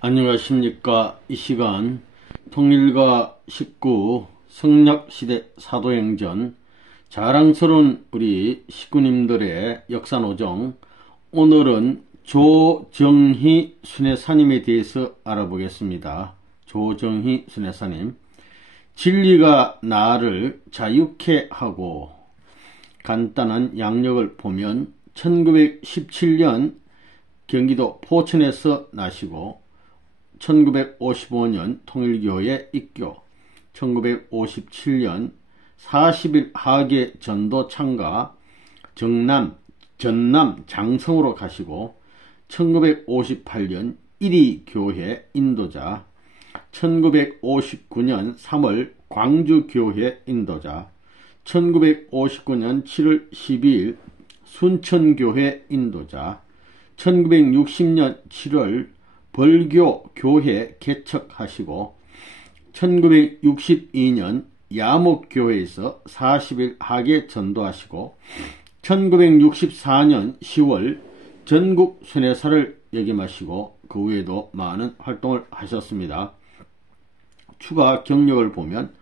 안녕하십니까. 이 시간 통일과 19 성략시대 사도행전 자랑스러운 우리 식구님들의 역사노정, 오늘은 조정희 순회사님에 대해서 알아보겠습니다. 조정희 순회사님, 진리가 나를 자유케 하고, 간단한 양력을 보면 1917년 경기도 포천에서 나시고 1955년 통일교회 입교, 1957년 40일 하계 전도 참가, 전남 장성으로 가시고 1958년 1위 교회 인도자, 1959년 3월 광주교회 인도자, 1959년 7월 12일 순천교회 인도자, 1960년 7월 벌교 교회 개척하시고 1962년 야목교회에서 40일 하계 전도하시고 1964년 10월 전국 순회사를 역임하시고 그 후에도 많은 활동을 하셨습니다. 추가 경력을 보면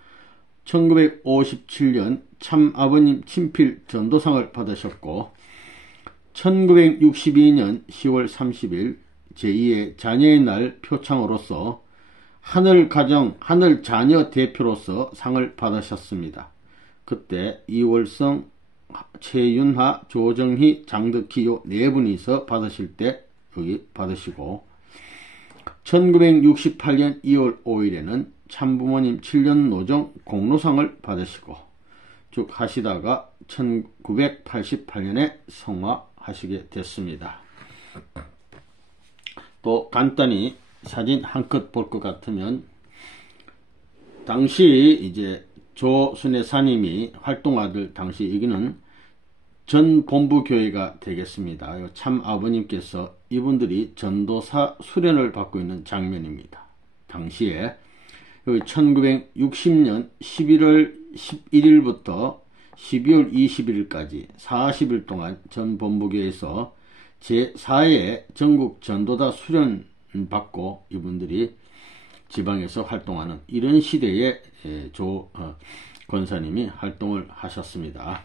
1957년 참아버님 친필 전도상을 받으셨고 1962년 10월 30일 제2의 자녀의 날 표창으로서 하늘가정 하늘자녀 대표로서 상을 받으셨습니다. 그때 이월성, 최윤하, 조정희, 장덕희 요 네 분이서 받으실 때 여기 받으시고 1968년 2월 5일에는 참부모님 7년 노정 공로상을 받으시고 쭉 하시다가 1988년에 성화하시게 됐습니다. 또 간단히 사진 한 컷 볼 것 같으면 당시 이제 조순회사님이 활동하던 당시 여기는 전 본부교회가 되겠습니다. 참 아버님께서 이분들이 전도사 수련을 받고 있는 장면입니다. 당시에 여기 1960년 11월 11일부터 12월 20일까지 40일 동안 전 본부교회에서 제4회 전국 전도사 수련 받고 이분들이 지방에서 활동하는 이런 시대에 조 권사님이 활동을 하셨습니다.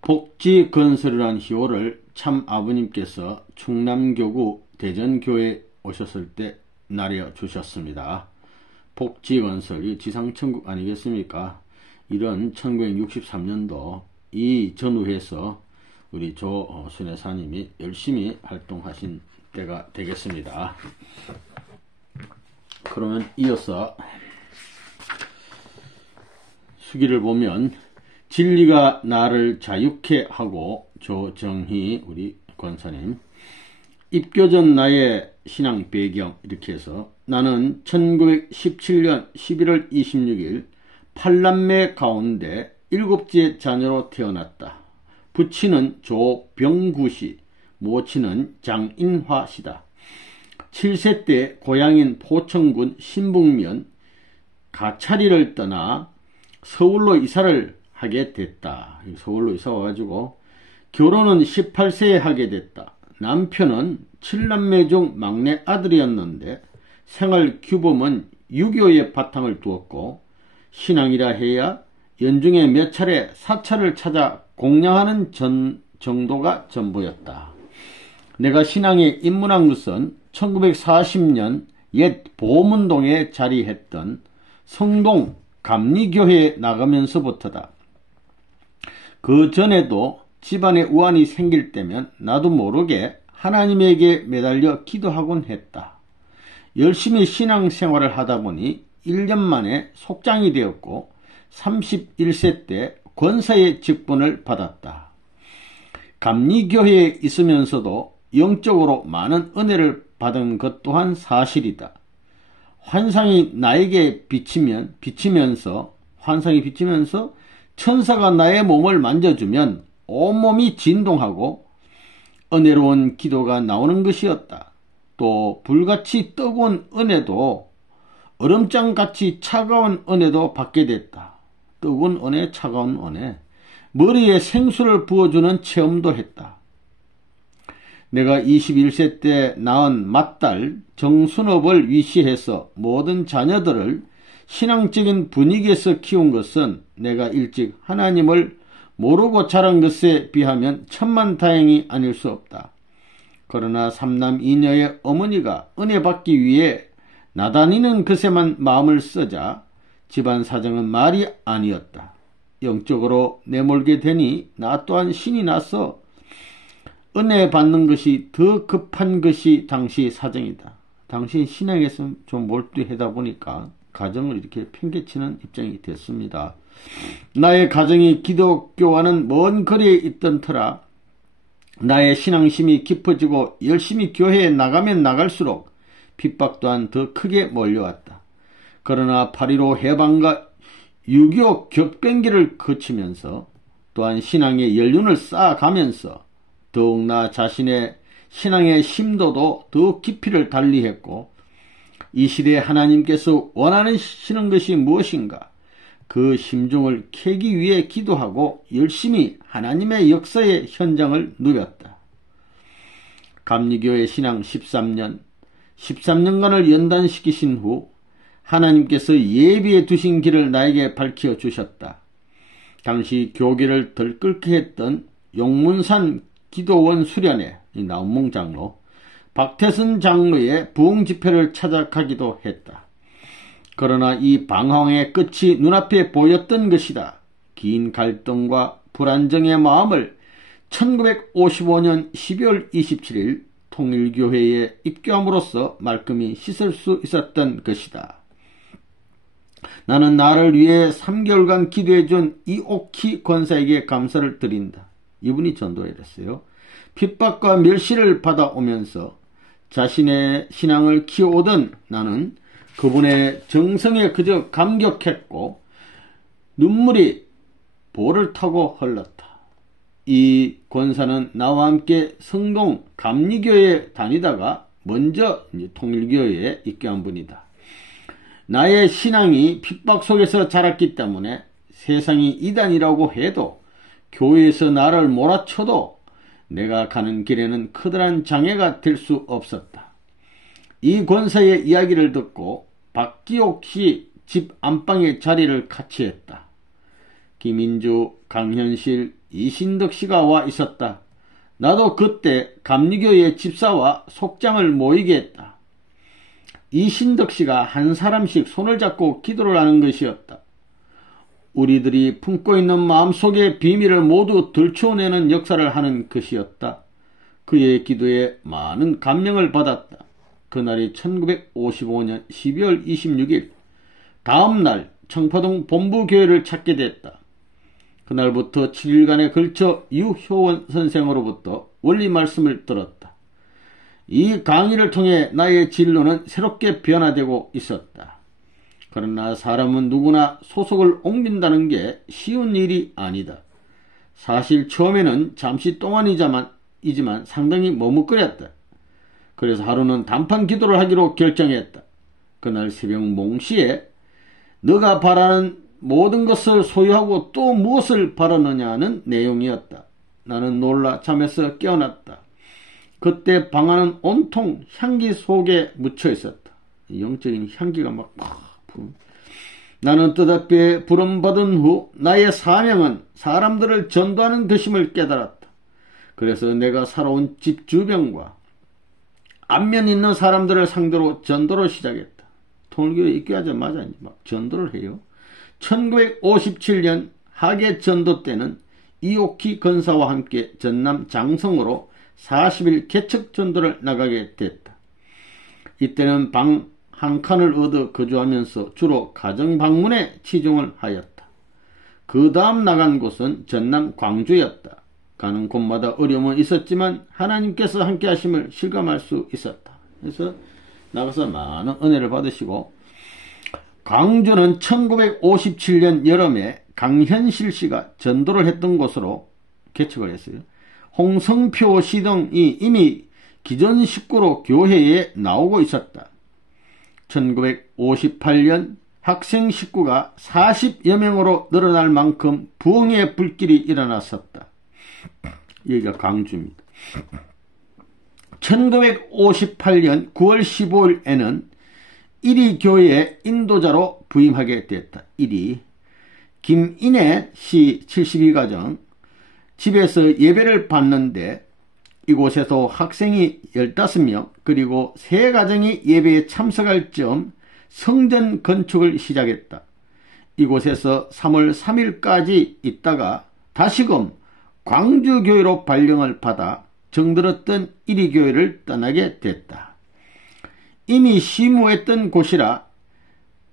복지건설이라는 희호를 참 아버님께서 충남교구 대전교회에 오셨을 때 나려 주셨습니다. 복지건설이 지상천국 아니겠습니까? 이런 1963년도 이 전후에서 우리 조순회사님이 열심히 활동하신 때가 되겠습니다. 그러면 이어서 수기를 보면 진리가 나를 자유케 하고 조정희 우리 권사님, 입교 전 나의 신앙 배경 이렇게 해서 나는 1917년 11월 26일 8남매 가운데 7째 자녀로 태어났다. 부친은 조병구씨, 모친은 장인화씨다. 7세 때 고향인 포천군 신북면 가차리를 떠나 서울로 이사를 하게 됐다. 서울로 이사 와가지고 결혼은 18세에 하게 됐다. 남편은 7남매 중 막내 아들이었는데 생활 규범은 유교의 바탕을 두었고 신앙이라 해야 연중에 몇 차례 사찰을 찾아 공양하는 정도가 전부였다. 내가 신앙에 입문한 것은 1940년 옛 보문동에 자리했던 성동 감리교회에 나가면서부터다. 그 전에도 집안에 우환이 생길 때면 나도 모르게 하나님에게 매달려 기도하곤 했다. 열심히 신앙생활을 하다 보니 1년 만에 속장이 되었고 31세 때 권사의 직분을 받았다. 감리교회에 있으면서도 영적으로 많은 은혜를 받은 것 또한 사실이다. 환상이 나에게 비치면서 천사가 나의 몸을 만져주면 온몸이 진동하고 은혜로운 기도가 나오는 것이었다. 또 불같이 뜨거운 은혜도 얼음장같이 차가운 은혜도 받게 됐다. 뜨거운 은혜, 차가운 은혜, 머리에 생수를 부어주는 체험도 했다. 내가 21세 때 낳은 맏딸 정순업을 위시해서 모든 자녀들을 신앙적인 분위기에서 키운 것은 내가 일찍 하나님을 모르고 자란 것에 비하면 천만다행이 아닐 수 없다. 그러나 삼남 이녀의 어머니가 은혜 받기 위해 나다니는 것에만 마음을 쓰자 집안 사정은 말이 아니었다. 영적으로 내몰게 되니 나 또한 신이 나서 은혜 받는 것이 더 급한 것이 당시 사정이다. 당시 신앙에서 좀 몰두하다 보니까 가정을 이렇게 팽개치는 입장이 됐습니다. 나의 가정이 기독교와는 먼 거리에 있던 터라 나의 신앙심이 깊어지고 열심히 교회에 나가면 나갈수록 핍박 또한 더 크게 몰려왔다. 그러나 8.15 해방과 6.25 격변기를 거치면서 또한 신앙의 연륜을 쌓아가면서 더욱 나 자신의 신앙의 심도도 더욱 깊이를 달리했고 이 시대에 하나님께서 원하시는 것이 무엇인가 그 심중을 캐기 위해 기도하고 열심히 하나님의 역사의 현장을 누볐다. 감리교의 신앙 13년간을 연단시키신 후 하나님께서 예비해 두신 길을 나에게 밝혀 주셨다. 당시 교계를 들끓게 했던 용문산 기도원 수련회 나운몽 장로, 박태선 장로의 부흥 집회를 찾아가기도 했다. 그러나 이 방황의 끝이 눈앞에 보였던 것이다. 긴 갈등과 불안정의 마음을 1955년 12월 27일 통일교회에 입교함으로써 말끔히 씻을 수 있었던 것이다. 나는 나를 위해 3개월간 기도해준 이옥희 권사에게 감사를 드린다. 이분이 전도회랬어요. 핍박과 멸시를 받아오면서 자신의 신앙을 키워오던 나는 그분의 정성에 그저 감격했고 눈물이 볼을 타고 흘렀다. 이 권사는 나와 함께 성동 감리교회에 다니다가 먼저 통일교회에 입교한 분이다. 나의 신앙이 핍박 속에서 자랐기 때문에 세상이 이단이라고 해도 교회에서 나를 몰아쳐도 내가 가는 길에는 커다란 장애가 될 수 없었다. 이 권사의 이야기를 듣고 박기옥 씨 집 안방에 자리를 같이 했다. 김인주, 강현실, 이신덕 씨가 와 있었다. 나도 그때 감리교의 집사와 속장을 모이게 했다. 이신덕 씨가 한 사람씩 손을 잡고 기도를 하는 것이었다. 우리들이 품고 있는 마음속의 비밀을 모두 들춰내는 역사를 하는 것이었다. 그의 기도에 많은 감명을 받았다. 그날이 1955년 12월 26일 다음날 청파동 본부교회를 찾게 됐다. 그날부터 7일간에 걸쳐 유효원 선생으로부터 원리 말씀을 들었다. 이 강의를 통해 나의 진로는 새롭게 변화되고 있었다. 그러나 사람은 누구나 소속을 옮긴다는 게 쉬운 일이 아니다. 사실 처음에는 잠시 동안이지만 상당히 머뭇거렸다. 그래서 하루는 단판 기도를 하기로 결정했다. 그날 새벽 몽시에 너가 바라는 모든 것을 소유하고 또 무엇을 바라느냐는 내용이었다. 나는 놀라 잠에서 깨어났다. 그때 방 안은 온통 향기 속에 묻혀 있었다. 영적인 향기가 막 나는 뜻앞에 부름받은 후 나의 사명은 사람들을 전도하는 것임을 깨달았다. 그래서 내가 살아온 집 주변과 안면 있는 사람들을 상대로 전도를 시작했다. 통일교에 입교하자마자 막 전도를 해요. 1957년 하계 전도 때는 이옥희 권사와 함께 전남 장성으로 40일 개척 전도를 나가게 됐다. 이때는 방 한 칸을 얻어 거주하면서 주로 가정 방문에 치중을 하였다. 그 다음 나간 곳은 전남 광주였다. 가는 곳마다 어려움은 있었지만 하나님께서 함께 하심을 실감할 수 있었다. 그래서 나가서 많은 은혜를 받으시고 광주는 1957년 여름에 강현실 씨가 전도를 했던 곳으로 개척을 했어요. 홍성표 씨 등이 이미 기존 식구로 교회에 나오고 있었다. 1958년 학생 식구가 40여 명으로 늘어날 만큼 부흥의 불길이 일어났었다. 여기가 광주입니다. 1958년 9월 15일에는 1위 교회의 인도자로 부임하게 됐다. 1위 김인혜 씨 72가정 집에서 예배를 받는데 이곳에서 학생이 15명 그리고 3가정이 예배에 참석할 즈음 성전 건축을 시작했다. 이곳에서 3월 3일까지 있다가 다시금 광주교회로 발령을 받아 정들었던 1위 교회를 떠나게 됐다. 이미 시무했던 곳이라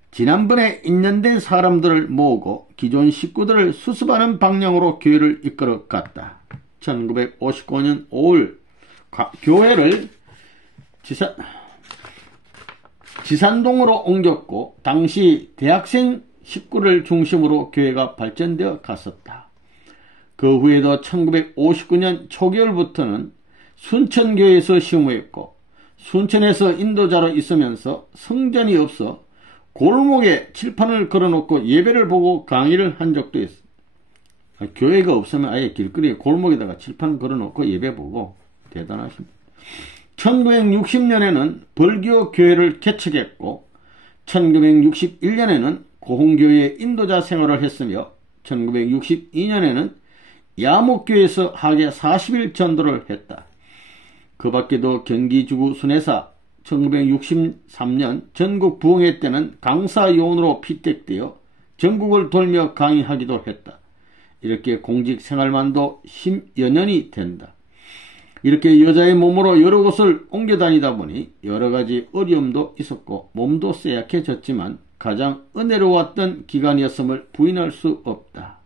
지난번에 인연된 사람들을 모으고 기존 식구들을 수습하는 방향으로 교회를 이끌어 갔다. 1959년 5월 교회를 지산동으로 옮겼고 당시 대학생 식구를 중심으로 교회가 발전되어 갔었다. 그 후에도 1959년 초겨울부터는 순천교회에서 시무했고 순천에서 인도자로 있으면서 성전이 없어 골목에 칠판을 걸어놓고 예배를 보고 강의를 한 적도 있어. 교회가 없으면 아예 길거리에 골목에다가 칠판 걸어놓고 예배 보고 대단하십니다. 1960년에는 벌교 교회를 개척했고 1961년에는 고흥교회의 인도자 생활을 했으며 1962년에는 야목교회에서 하계 40일 전도를 했다. 그 밖에도 경기주구 순회사 1963년 전국 부흥회 때는 강사요원으로 피택되어 전국을 돌며 강의하기도 했다. 이렇게 공직 생활만도 10여 년이 된다. 이렇게 여자의 몸으로 여러 곳을 옮겨 다니다 보니 여러 가지 어려움도 있었고 몸도 쇠약해졌지만 가장 은혜로웠던 기간이었음을 부인할 수 없다.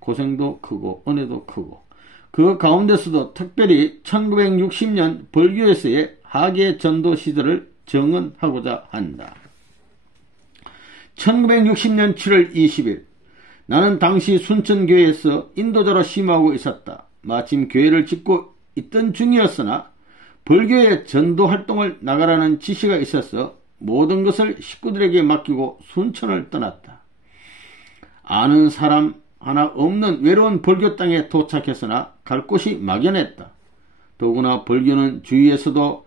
고생도 크고 은혜도 크고 그 가운데서도 특별히 1960년 벌교에서의 하계 전도 시절을 정언하고자 한다. 1960년 7월 20일 나는 당시 순천교회에서 인도자로 심하고 있었다. 마침 교회를 짓고 있던 중이었으나 벌교의 전도 활동을 나가라는 지시가 있어서 모든 것을 식구들에게 맡기고 순천을 떠났다. 아는 사람 하나 없는 외로운 벌교 땅에 도착했으나 갈 곳이 막연했다. 더구나 벌교는 주위에서도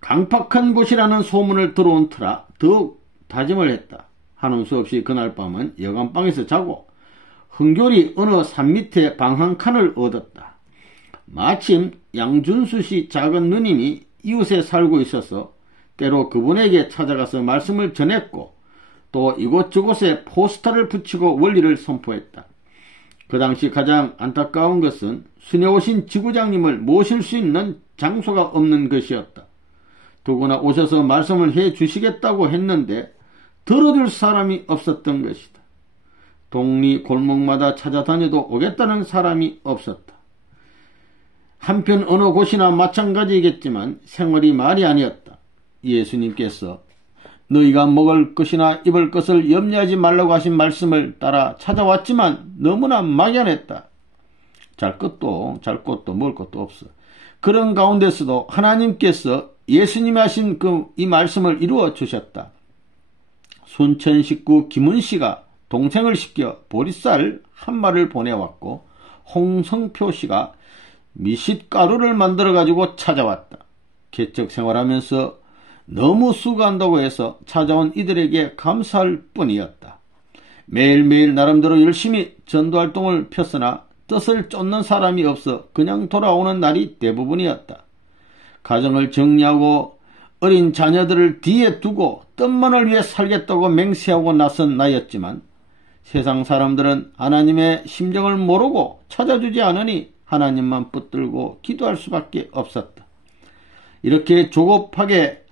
강팍한 곳이라는 소문을 들어온 터라 더욱 다짐을 했다. 하는 수 없이 그날 밤은 여간방에서 자고 흥결이 어느 산 밑에 방 한 칸을 얻었다. 마침 양준수 씨 작은 누님이 이웃에 살고 있어서 때로 그분에게 찾아가서 말씀을 전했고 또 이곳저곳에 포스터를 붙이고 원리를 선포했다. 그 당시 가장 안타까운 것은 순회 오신 지구장님을 모실 수 있는 장소가 없는 것이었다. 더구나 오셔서 말씀을 해 주시겠다고 했는데 들어줄 사람이 없었던 것이다. 동리 골목마다 찾아다녀도 오겠다는 사람이 없었다. 한편 어느 곳이나 마찬가지겠지만 생활이 말이 아니었다. 예수님께서 너희가 먹을 것이나 입을 것을 염려하지 말라고 하신 말씀을 따라 찾아왔지만 너무나 막연했다. 잘 곳도 먹을 것도 없어. 그런 가운데서도 하나님께서 예수님이 하신 이 말씀을 이루어 주셨다. 순천 식구 김은씨가 동생을 시켜 보리쌀 한 마리를 보내왔고 홍성표 씨가 미숫가루를 만들어가지고 찾아왔다. 개척 생활하면서 너무 수고한다고 해서 찾아온 이들에게 감사할 뿐이었다. 매일매일 나름대로 열심히 전도활동을 폈으나 뜻을 쫓는 사람이 없어 그냥 돌아오는 날이 대부분이었다. 가정을 정리하고 어린 자녀들을 뒤에 두고 뜻만을 위해 살겠다고 맹세하고 나선 나였지만 세상 사람들은 하나님의 심정을 모르고 찾아주지 않으니 하나님만 붙들고 기도할 수밖에 없었다. 이렇게 조급하게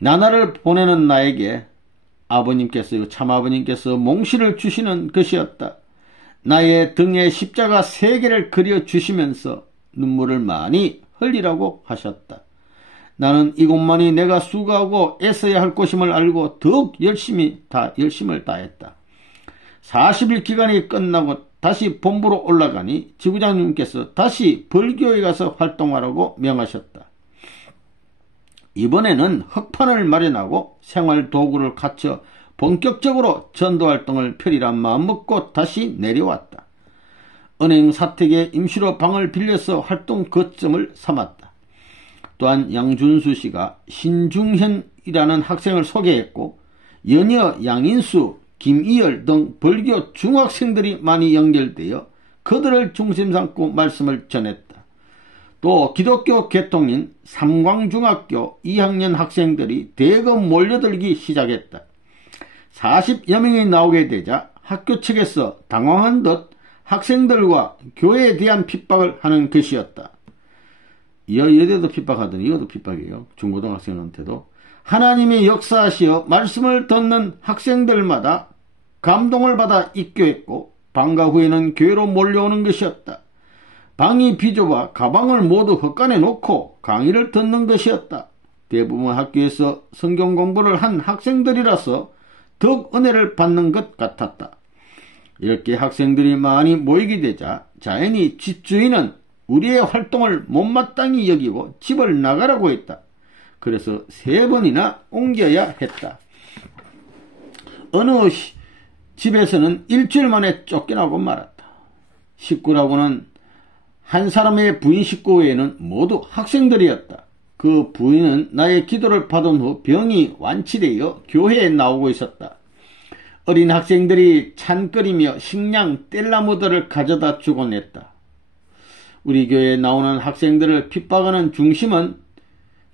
나날을 보내는 나에게 참아버님께서 몽실을 주시는 것이었다. 나의 등에 십자가 3개를 그려주시면서 눈물을 많이 흘리라고 하셨다. 나는 이곳만이 내가 수고하고 애써야 할 곳임을 알고 더욱 열심을 다했다. 40일 기간이 끝나고 다시 본부로 올라가니 지구장님께서 다시 벌교에 가서 활동하라고 명하셨다. 이번에는 흑판을 마련하고 생활도구를 갖춰 본격적으로 전도활동을 펼이란 마음 먹고 다시 내려왔다. 은행 사택에 임시로 방을 빌려서 활동 거점을 삼았다. 또한 양준수 씨가 신중현이라는 학생을 소개했고 연여, 양인수, 김이열 등 벌교 중학생들이 많이 연결되어 그들을 중심 삼고 말씀을 전했다. 또 기독교 개통인 삼광중학교 2학년 학생들이 대거 몰려들기 시작했다. 40여 명이 나오게 되자 학교 측에서 당황한 듯 학생들과 교회에 대한 핍박을 하는 것이었다. 여대도 핍박하더니 이것도 핍박이에요. 중고등학생한테도. 하나님의 역사하시어 말씀을 듣는 학생들마다 감동을 받아 입교했고 방과 후에는 교회로 몰려오는 것이었다. 방이 비좁아 가방을 모두 헛간에 놓고 강의를 듣는 것이었다. 대부분 학교에서 성경 공부를 한 학생들이라서 더욱 은혜를 받는 것 같았다. 이렇게 학생들이 많이 모이게 되자 자연히 집주인은 우리의 활동을 못마땅히 여기고 집을 나가라고 했다. 그래서 3번이나 옮겨야 했다. 어느 집에서는 일주일 만에 쫓겨나고 말았다. 식구라고는 한 사람의 부인 식구 외에는 모두 학생들이었다. 그 부인은 나의 기도를 받은 후 병이 완치되어 교회에 나오고 있었다. 어린 학생들이 찬거리며 식량, 뗄나무들을 가져다 주곤 했다. 우리 교회에 나오는 학생들을 핍박하는 중심은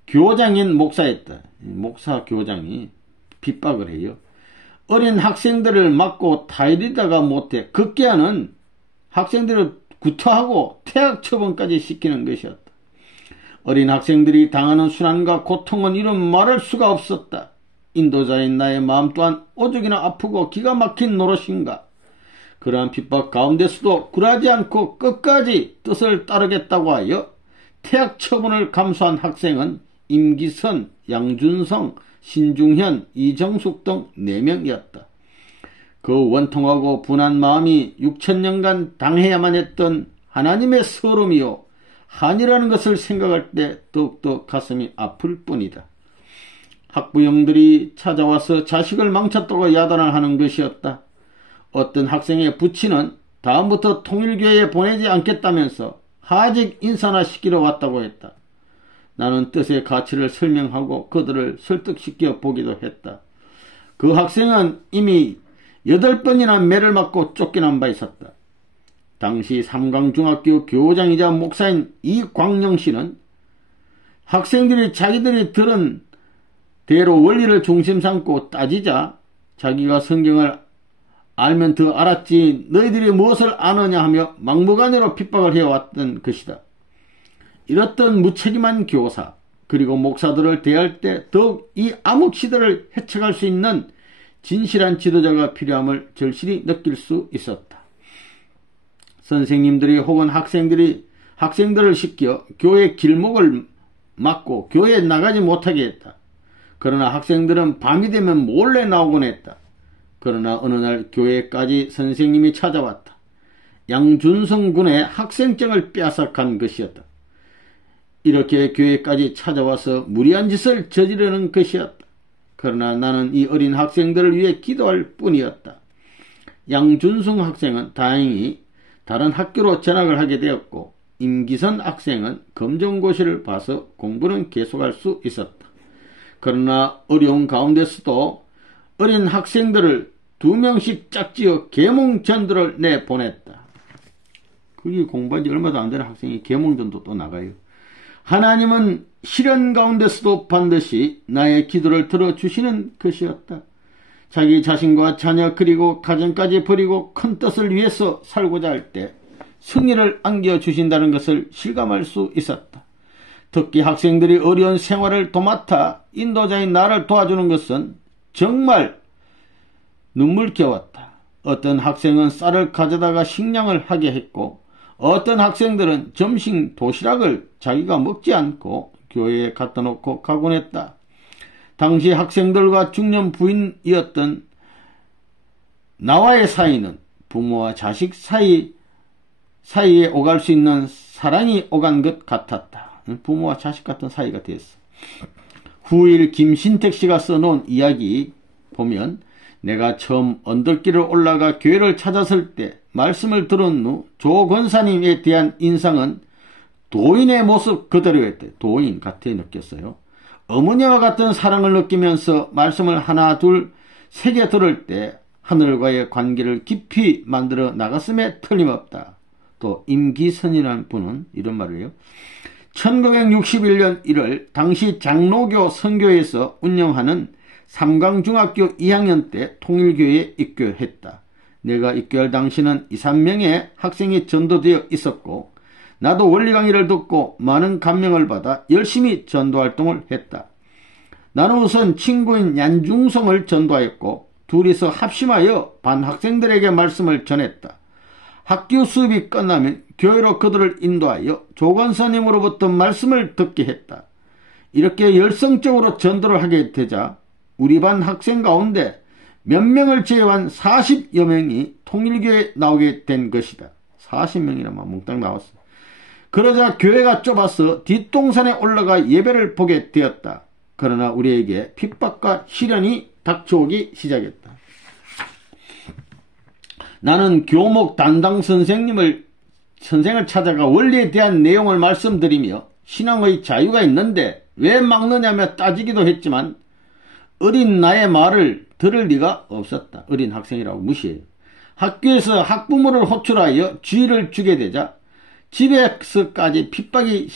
교장인 목사였다. 목사 교장이 핍박을 해요. 어린 학생들을 맞고 타이르다가 못해 급기야는 학생들을 구타하고 퇴학 처분까지 시키는 것이었다. 어린 학생들이 당하는 순환과 고통은 이런 말할 수가 없었다. 인도자인 나의 마음 또한 오죽이나 아프고 기가 막힌 노릇인가. 그러한 핍박 가운데서도 굴하지 않고 끝까지 뜻을 따르겠다고 하여 퇴학 처분을 감수한 학생은 임기선, 양준성, 신중현, 이정숙 등 4명이었다. 그 원통하고 분한 마음이 6천년간 당해야만 했던 하나님의 서름이요 한이라는 것을 생각할 때 더욱더 가슴이 아플 뿐이다. 학부형들이 찾아와서 자식을 망쳤다고 야단을 하는 것이었다. 어떤 학생의 부친은 다음부터 통일교회에 보내지 않겠다면서 하직 인사나 시키러 왔다고 했다. 나는 뜻의 가치를 설명하고 그들을 설득시켜 보기도 했다. 그 학생은 이미 8번이나 매를 맞고 쫓겨난 바 있었다. 당시 삼광중학교 교장이자 목사인 이광영 씨는 학생들이 자기들이 들은 대로 원리를 중심 삼고 따지자 자기가 성경을 알면 더 알았지 너희들이 무엇을 아느냐 하며 막무가내로 핍박을 해왔던 것이다. 이렇던 무책임한 교사 그리고 목사들을 대할 때 더욱 이 암흑시대를 해쳐갈 수 있는 진실한 지도자가 필요함을 절실히 느낄 수 있었다. 선생님들이 혹은 학생들을 시켜 교회 길목을 막고 교회에 나가지 못하게 했다. 그러나 학생들은 밤이 되면 몰래 나오곤 했다. 그러나 어느 날 교회까지 선생님이 찾아왔다. 양준성 군의 학생증을 빼앗아간 것이었다. 이렇게 교회까지 찾아와서 무리한 짓을 저지르는 것이었다. 그러나 나는 이 어린 학생들을 위해 기도할 뿐이었다. 양준성 학생은 다행히 다른 학교로 전학을 하게 되었고 임기선 학생은 검정고시를 봐서 공부는 계속할 수 있었다. 그러나 어려운 가운데서도 어린 학생들을 2명씩 짝지어 계몽전도를 내보냈다. 그게 공부한 지 얼마도 안 되는 학생이 계몽전도 또 나가요. 하나님은 시련 가운데서도 반드시 나의 기도를 들어주시는 것이었다. 자기 자신과 자녀 그리고 가정까지 버리고 큰 뜻을 위해서 살고자 할 때 승리를 안겨주신다는 것을 실감할 수 있었다. 특히 학생들이 어려운 생활을 도맡아 인도자인 나를 도와주는 것은 정말 눈물겨웠다. 어떤 학생은 쌀을 가져다가 식량을 하게 했고 어떤 학생들은 점심 도시락을 자기가 먹지 않고 교회에 갖다 놓고 가곤 했다. 당시 학생들과 중년 부인이었던 나와의 사이는 부모와 자식 사이에 오갈 수 있는 사랑이 오간 것 같았다. 부모와 자식 같은 사이가 됐어. 후일 김신택 씨가 써놓은 이야기 보면 내가 처음 언덕길을 올라가 교회를 찾았을 때 말씀을 들은 후 조 권사님에 대한 인상은 도인의 모습 그대로였대. 도인 같아 느꼈어요. 어머니와 같은 사랑을 느끼면서 말씀을 하나 둘 새겨 들을 때 하늘과의 관계를 깊이 만들어 나갔음에 틀림없다. 또 임기선이라는 분은 이런 말을 해요. 1961년 1월 당시 장로교 선교에서 운영하는 삼강중학교 2학년 때 통일교회에 입교했다. 내가 입교할 당시는 2, 3명의 학생이 전도되어 있었고 나도 원리 강의를 듣고 많은 감명을 받아 열심히 전도활동을 했다. 나는 우선 친구인 얀중성을 전도하였고 둘이서 합심하여 반 학생들에게 말씀을 전했다. 학교 수업이 끝나면 교회로 그들을 인도하여 조건사님으로부터 말씀을 듣게 했다. 이렇게 열성적으로 전도를 하게 되자 우리 반 학생 가운데 몇 명을 제외한 40여 명이 통일교회에 나오게 된 것이다. 40명이나 몽땅 나왔어. 그러자 교회가 좁아서 뒷동산에 올라가 예배를 보게 되었다. 그러나 우리에게 핍박과 시련이 닥쳐오기 시작했다. 나는 교목 담당 선생을 찾아가 원리에 대한 내용을 말씀드리며 신앙의 자유가 있는데 왜 막느냐며 따지기도 했지만 어린 나의 말을 들을 리가 없었다. 어린 학생이라고 무시해요. 학교에서 학부모를 호출하여 쥐를 주게 되자 집에서까지 핍박이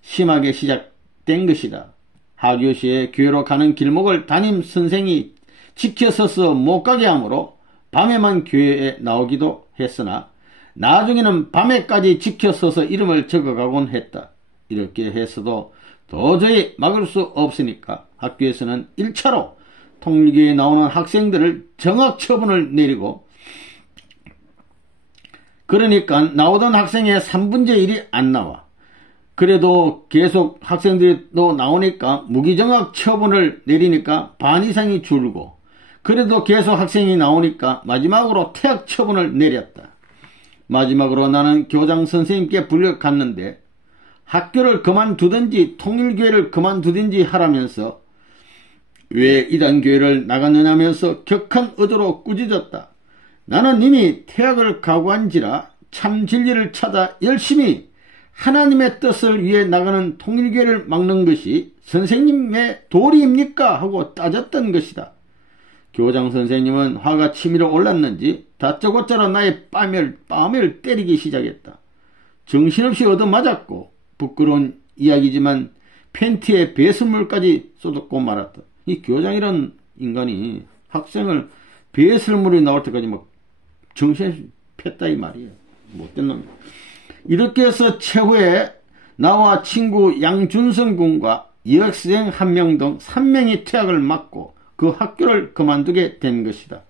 심하게 시작된 것이다. 하교시에 교회로 가는 길목을 담임 선생이 지켜서서 못 가게 하므로 밤에만 교회에 나오기도 했으나 나중에는 밤에까지 지켜서서 이름을 적어가곤 했다. 이렇게 해서도 도저히 막을 수 없으니까 학교에서는 1차로 통일교회에 나오는 학생들을 정학처분을 내리고 그러니까 나오던 학생의 3분의 1이 안 나와. 그래도 계속 학생들이 또 나오니까 무기정학 처분을 내리니까 반 이상이 줄고 그래도 계속 학생이 나오니까 마지막으로 퇴학 처분을 내렸다. 마지막으로 나는 교장 선생님께 불려갔는데 학교를 그만두든지 통일교회를 그만두든지 하라면서 왜 이단 교회를 나갔느냐면서 격한 의도로 꾸짖었다. 나는 이미 퇴학을 각오한지라 참 진리를 찾아 열심히 하나님의 뜻을 위해 나가는 통일교회를 막는 것이 선생님의 도리입니까? 하고 따졌던 것이다. 교장 선생님은 화가 치밀어 올랐는지 다짜고짜로 나의 뺨을 때리기 시작했다. 정신없이 얻어맞았고 부끄러운 이야기지만 팬티에 배설물까지 쏟았고 말았다. 이 교장이란 인간이 학생을 배설물이 나올 때까지 막 정신없이 팼다 이 말이에요. 못된 놈. 이렇게 해서 최후에 나와 친구 양준성 군과 여학생 1명 등 3명이 퇴학을 막고 그 학교를 그만두게 된 것이다.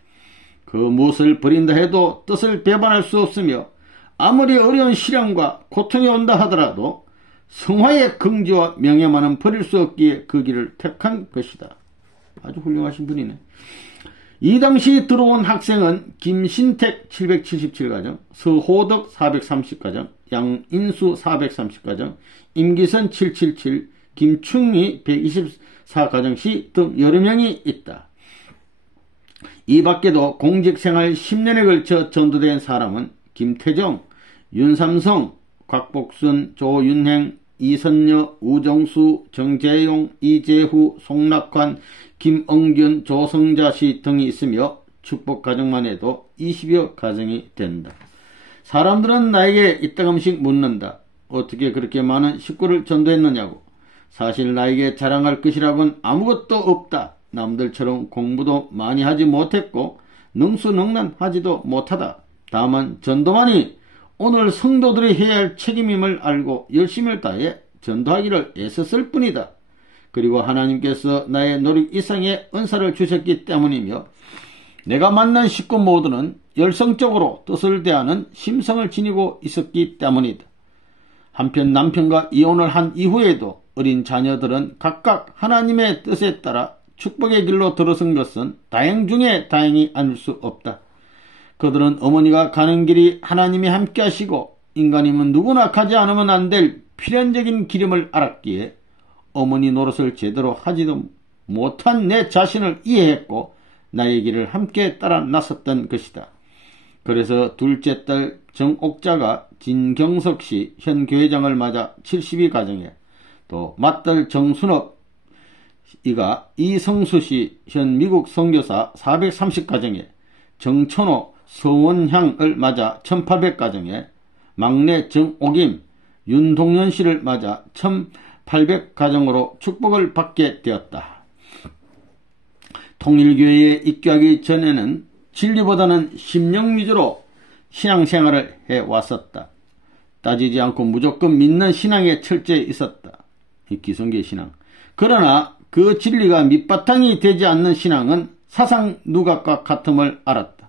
그 무엇을 버린다 해도 뜻을 배반할 수 없으며 아무리 어려운 시련과 고통이 온다 하더라도 성화의 긍지와 명예만은 버릴 수 없기에 그 길을 택한 것이다. 아주 훌륭하신 분이네. 이 당시 들어온 학생은 김신택 777가정, 서호덕 430가정, 양인수 430가정, 임기선 777, 김충희 124가정시 등 여러 명이 있다. 이 밖에도 공직생활 10년에 걸쳐 전도된 사람은 김태정, 윤삼성, 곽복순, 조윤행, 이선녀, 우정수, 정재용, 이재후, 송락환, 김엉균, 조성자씨 등이 있으며 축복가정만 해도 20여 가정이 된다. 사람들은 나에게 이따금씩 묻는다. 어떻게 그렇게 많은 식구를 전도했느냐고. 사실 나에게 자랑할 것이라고는 아무것도 없다. 남들처럼 공부도 많이 하지 못했고 능수능란하지도 못하다. 다만 전도만이 오늘 성도들이 해야 할 책임임을 알고 열심을 다해 전도하기를 애썼을 뿐이다. 그리고 하나님께서 나의 노력 이상의 은사를 주셨기 때문이며 내가 만난 식구 모두는 열성적으로 뜻을 대하는 심성을 지니고 있었기 때문이다. 한편 남편과 이혼을 한 이후에도 어린 자녀들은 각각 하나님의 뜻에 따라 축복의 길로 들어선 것은 다행 중에 다행이 아닐 수 없다. 그들은 어머니가 가는 길이 하나님이 함께 하시고 인간이면 누구나 가지 않으면 안 될 필연적인 기름을 알았기에 어머니 노릇을 제대로 하지도 못한 내 자신을 이해했고 나의 길을 함께 따라 나섰던 것이다. 그래서 둘째 딸 정옥자가 진경석씨 현 교회장을 맞아 72가정에, 또 맏딸 정순업 이가 이성수씨 현 미국 선교사 430가정에, 정천호 서원향을 맞아 1800가정에, 막내 정옥임 윤동연씨를 맞아 1800가정으로 축복을 받게 되었다. 통일교회에 입교하기 전에는 진리보다는 심령 위주로 신앙생활을 해왔었다. 따지지 않고 무조건 믿는 신앙에 철저히 있었다. 이 기성교의 신앙. 그러나 그 진리가 밑바탕이 되지 않는 신앙은 사상 누각과 같음을 알았다.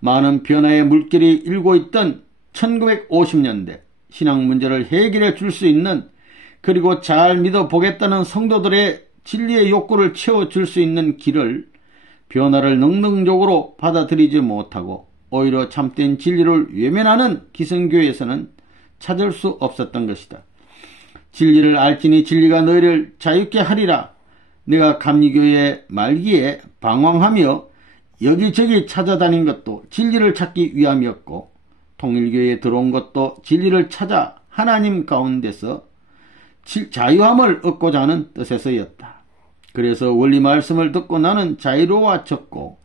많은 변화의 물결이 일고 있던 1950년대 신앙 문제를 해결해 줄 수 있는, 그리고 잘 믿어보겠다는 성도들의 진리의 욕구를 채워줄 수 있는 길을, 변화를 능동적으로 받아들이지 못하고 오히려 참된 진리를 외면하는 기성교회에서는 찾을 수 없었던 것이다. 진리를 알지니 진리가 너희를 자유케 하리라. 내가 감리교회 말기에 방황하며 여기저기 찾아다닌 것도 진리를 찾기 위함이었고, 통일교회에 들어온 것도 진리를 찾아 하나님 가운데서 자유함을 얻고자 하는 뜻에서였다. 그래서 원리 말씀을 듣고 나는 자유로워졌고,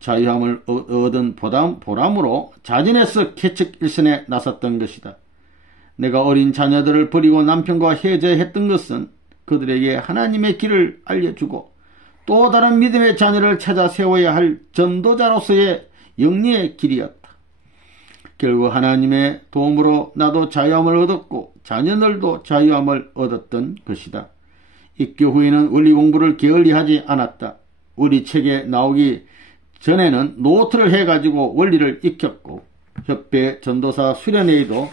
자유함을 얻은 보람으로 자진해서 개척 일선에 나섰던 것이다. 내가 어린 자녀들을 버리고 남편과 헤어져야 했던 것은 그들에게 하나님의 길을 알려주고 또 다른 믿음의 자녀를 찾아 세워야 할 전도자로서의 영리의 길이었다. 결국 하나님의 도움으로 나도 자유함을 얻었고 자녀들도 자유함을 얻었던 것이다. 입교 후에는 원리 공부를 게을리하지 않았다. 우리 책에 나오기 전에는 노트를 해가지고 원리를 익혔고, 협회 전도사 수련회에도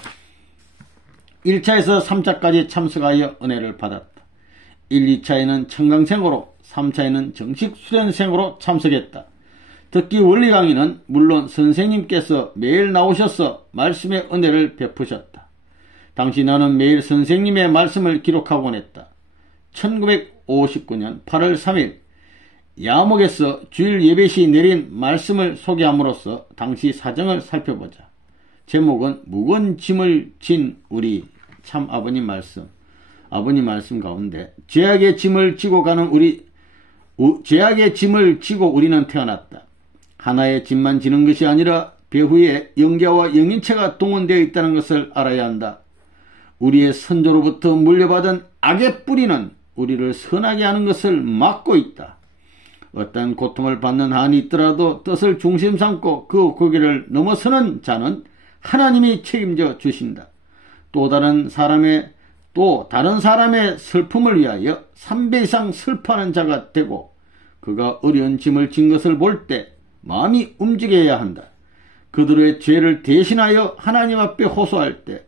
1차에서 3차까지 참석하여 은혜를 받았다. 1, 2차에는 청강생으로, 3차에는 정식 수련생으로 참석했다. 특히 원리 강의는 물론 선생님께서 매일 나오셔서 말씀의 은혜를 베푸셨다. 당시 나는 매일 선생님의 말씀을 기록하곤 했다. 1959년 8월 3일 야목에서 주일 예배 시 내린 말씀을 소개함으로써 당시 사정을 살펴보자. 제목은 무거운 짐을 진 우리. 참 아버님 말씀 가운데 죄악의 짐을 지고 우리는 태어났다. 하나의 짐만 지는 것이 아니라 배후에 영계와 영인체가 동원되어 있다는 것을 알아야 한다. 우리의 선조로부터 물려받은 악의 뿌리는 우리를 선하게 하는 것을 막고 있다. 어떤 고통을 받는 한이 있더라도 뜻을 중심 삼고 그 고개를 넘어서는 자는 하나님이 책임져 주신다. 또 다른 사람의 슬픔을 위하여 3배 이상 슬퍼하는 자가 되고, 그가 어려운 짐을 진 것을 볼 때 마음이 움직여야 한다. 그들의 죄를 대신하여 하나님 앞에 호소할 때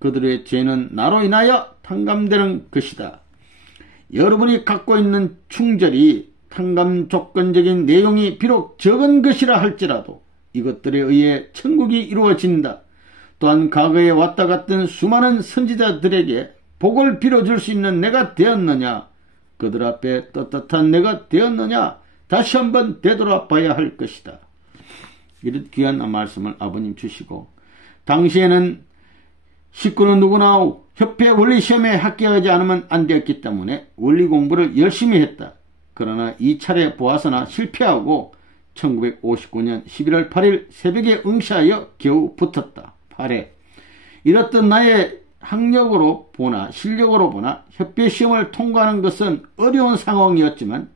그들의 죄는 나로 인하여 탕감되는 것이다. 여러분이 갖고 있는 충절이 탕감 조건적인 내용이 비록 적은 것이라 할지라도 이것들에 의해 천국이 이루어진다. 또한 과거에 왔다 갔던 수많은 선지자들에게 복을 빌어줄 수 있는 내가 되었느냐, 그들 앞에 떳떳한 내가 되었느냐, 다시 한번 되돌아봐야 할 것이다. 이런 귀한 말씀을 아버님 주시고, 당시에는 식구는 누구나 협회 원리시험에 합격하지 않으면 안 되었기 때문에 원리 공부를 열심히 했다. 그러나 2차례 보아서나 실패하고 1959년 11월 8일 새벽에 응시하여 겨우 붙었다. 8회. 이렇던 나의 학력으로 보나 실력으로 보나 협회 시험을 통과하는 것은 어려운 상황이었지만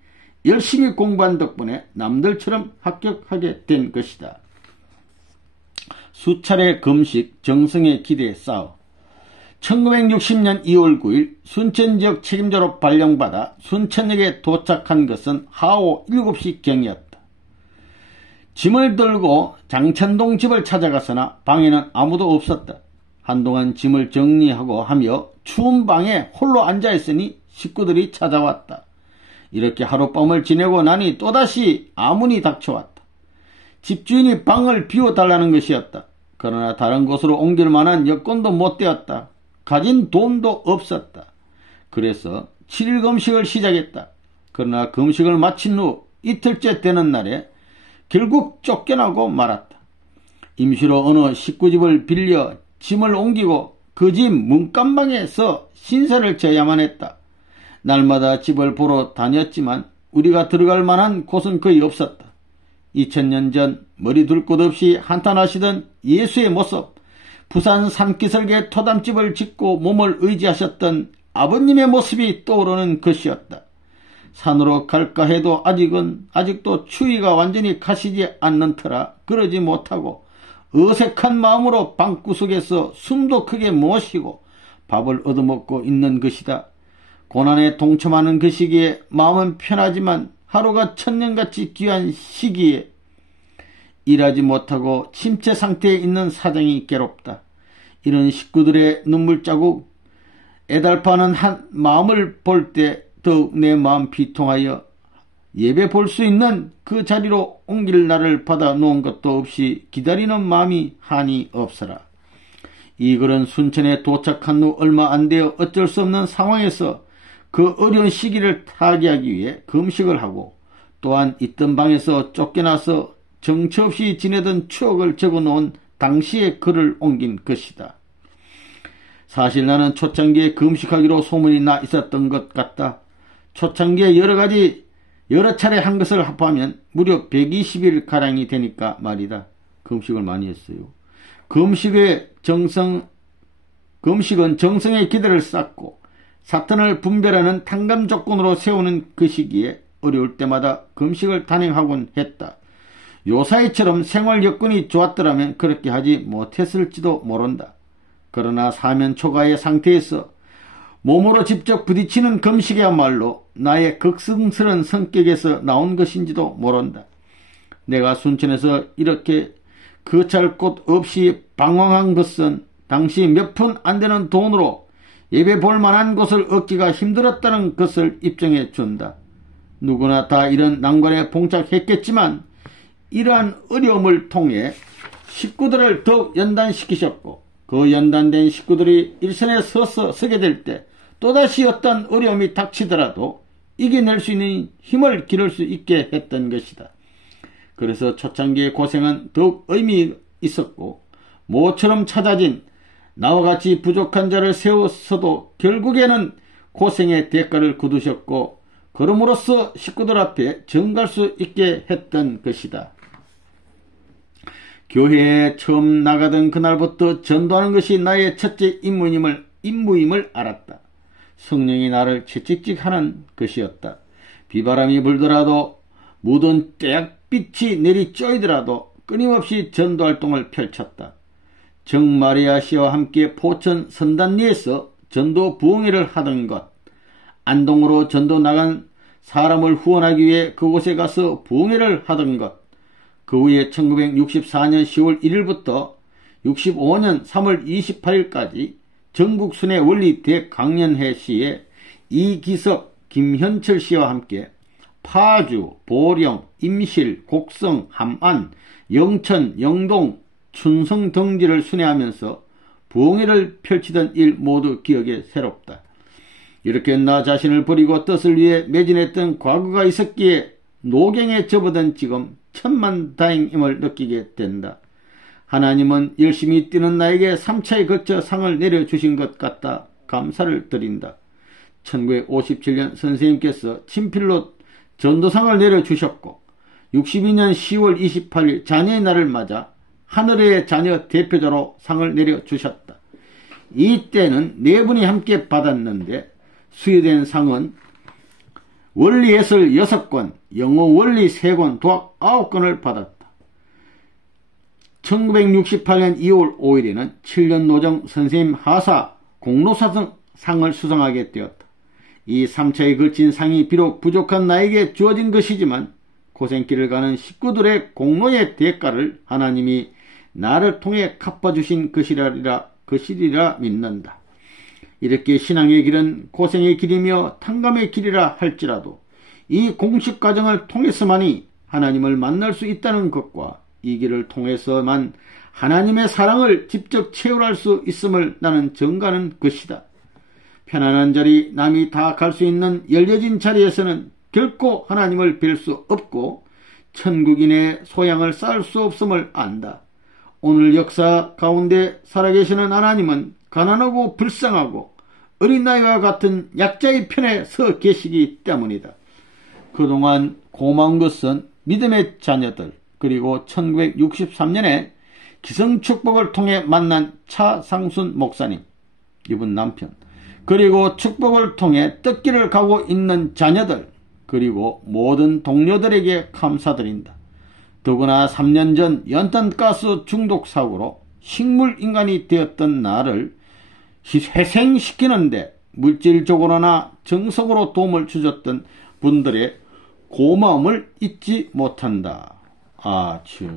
열심히 공부한 덕분에 남들처럼 합격하게 된 것이다. 수차례 금식, 정성의 기대에 쌓아 1960년 2월 9일 순천지역 책임자로 발령받아 순천역에 도착한 것은 하오 7시경이었다. 짐을 들고 장천동 집을 찾아갔으나 방에는 아무도 없었다. 한동안 짐을 정리하고 하며 추운 방에 홀로 앉아있으니 식구들이 찾아왔다. 이렇게 하룻밤을 지내고 나니 또다시 아문이 닥쳐왔다. 집주인이 방을 비워달라는 것이었다. 그러나 다른 곳으로 옮길 만한 여건도 못 되었다. 가진 돈도 없었다. 그래서 7일 금식을 시작했다. 그러나 금식을 마친 후 이틀째 되는 날에 결국 쫓겨나고 말았다. 임시로 어느 식구집을 빌려 짐을 옮기고 그 집 문간방에서 신세를 져야만 했다. 날마다 집을 보러 다녔지만 우리가 들어갈 만한 곳은 거의 없었다. 2000년 전 머리 둘 곳 없이 한탄하시던 예수의 모습, 부산 산기슭에 토담집을 짓고 몸을 의지하셨던 아버님의 모습이 떠오르는 것이었다. 산으로 갈까 해도 아직도 추위가 완전히 가시지 않는 터라 그러지 못하고 어색한 마음으로 방구석에서 숨도 크게 못 쉬고 밥을 얻어먹고 있는 것이다. 고난에 동참하는 그 시기에 마음은 편하지만 하루가 천년같이 귀한 시기에 일하지 못하고 침체 상태에 있는 사정이 괴롭다. 이런 식구들의 눈물자국, 애달파하는 한 마음을 볼 때 더욱 내 마음 비통하여 예배 볼 수 있는 그 자리로 옮길 날을 받아 놓은 것도 없이 기다리는 마음이 한이 없어라. 이 글은 순천에 도착한 후 얼마 안 되어 어쩔 수 없는 상황에서 그 어려운 시기를 타개하기 위해 금식을 하고 또한 있던 방에서 쫓겨나서 정처 없이 지내던 추억을 적어놓은 당시의 글을 옮긴 것이다. 사실 나는 초창기에 금식하기로 소문이 나 있었던 것 같다. 초창기에 여러 차례 한 것을 합하면 무려 120일가량이 되니까 말이다. 금식을 많이 했어요. 금식은 정성의 기대를 쌓고 사탄을 분별하는 탕감 조건으로 세우는 그 시기에 어려울 때마다 금식을 단행하곤 했다. 요사이처럼 생활 여건이 좋았더라면 그렇게 하지 못했을지도 모른다. 그러나 사면 초과의 상태에서 몸으로 직접 부딪히는 금식이야말로 나의 극성스러운 성격에서 나온 것인지도 모른다. 내가 순천에서 이렇게 거찰 곳 없이 방황한 것은 당시 몇 푼 안 되는 돈으로 예배 볼 만한 곳을 얻기가 힘들었다는 것을 입증해 준다. 누구나 다 이런 난관에 봉착했겠지만 이러한 어려움을 통해 식구들을 더욱 연단시키셨고 그 연단된 식구들이 일선에 서게 될 때 또다시 어떤 어려움이 닥치더라도 이겨낼 수 있는 힘을 기를 수 있게 했던 것이다. 그래서 초창기의 고생은 더욱 의미 있었고 모처럼 찾아진 나와 같이 부족한 자를 세웠어도 결국에는 고생의 대가를 거두셨고 그럼으로써 식구들 앞에 정갈 수 있게 했던 것이다. 교회에 처음 나가던 그날부터 전도하는 것이 나의 첫째 임무임을 알았다. 성령이 나를 채찍질하는 것이었다. 비바람이 불더라도 묻은 떼약빛이 내리 쪼이더라도 끊임없이 전도활동을 펼쳤다. 정마리아 씨와 함께 포천 선단리에서 전도 부흥회를 하던 것, 안동으로 전도 나간 사람을 후원하기 위해 그곳에 가서 부흥회를 하던 것, 그 후에 1964년 10월 1일부터 65년 3월 28일까지 전국 순회 원리 대강연회 시에 이기석, 김현철 씨와 함께 파주, 보령, 임실, 곡성, 함안, 영천, 영동, 춘성 등지를 순회하면서 부흥회를 펼치던 일 모두 기억에 새롭다. 이렇게 나 자신을 버리고 뜻을 위해 매진했던 과거가 있었기에 노경에 접어든 지금 천만다행임을 느끼게 된다. 하나님은 열심히 뛰는 나에게 3차에 걸쳐 상을 내려주신 것 같다. 감사를 드린다. 1957년 선생님께서 친필로 전도상을 내려주셨고 62년 10월 28일 자녀의 날을 맞아 하늘의 자녀 대표자로 상을 내려주셨다. 이때는 네 분이 함께 받았는데 수여된 상은 원리예술 6권, 영어 원리 3권, 도학 9권을 받았다. 1968년 2월 5일에는 7년 노정 선생님 하사 공로사상을 수상하게 되었다. 이 3차에 걸친 상이 비록 부족한 나에게 주어진 것이지만 고생길을 가는 식구들의 공로의 대가를 하나님이 나를 통해 갚아주신 것이리라 믿는다. 이렇게 신앙의 길은 고생의 길이며 탕감의 길이라 할지라도 이 공식 과정을 통해서만이 하나님을 만날 수 있다는 것과 이 길을 통해서만 하나님의 사랑을 직접 체험할 수 있음을 나는 정가는 것이다. 편안한 자리, 남이 다 갈 수 있는 열려진 자리에서는 결코 하나님을 뵐 수 없고 천국인의 소양을 쌓을 수 없음을 안다. 오늘 역사 가운데 살아계시는 하나님은 가난하고 불쌍하고 어린아이와 같은 약자의 편에 서 계시기 때문이다. 그동안 고마운 것은 믿음의 자녀들, 그리고 1963년에 기성축복을 통해 만난 차상순 목사님, 이분 남편, 그리고 축복을 통해 떡길을 가고 있는 자녀들, 그리고 모든 동료들에게 감사드린다. 더구나 3년 전 연탄가스 중독 사고로 식물인간이 되었던 나를 회생시키는데 물질적으로나 정석으로 도움을 주셨던 분들의 고마움을 잊지 못한다. 아츠.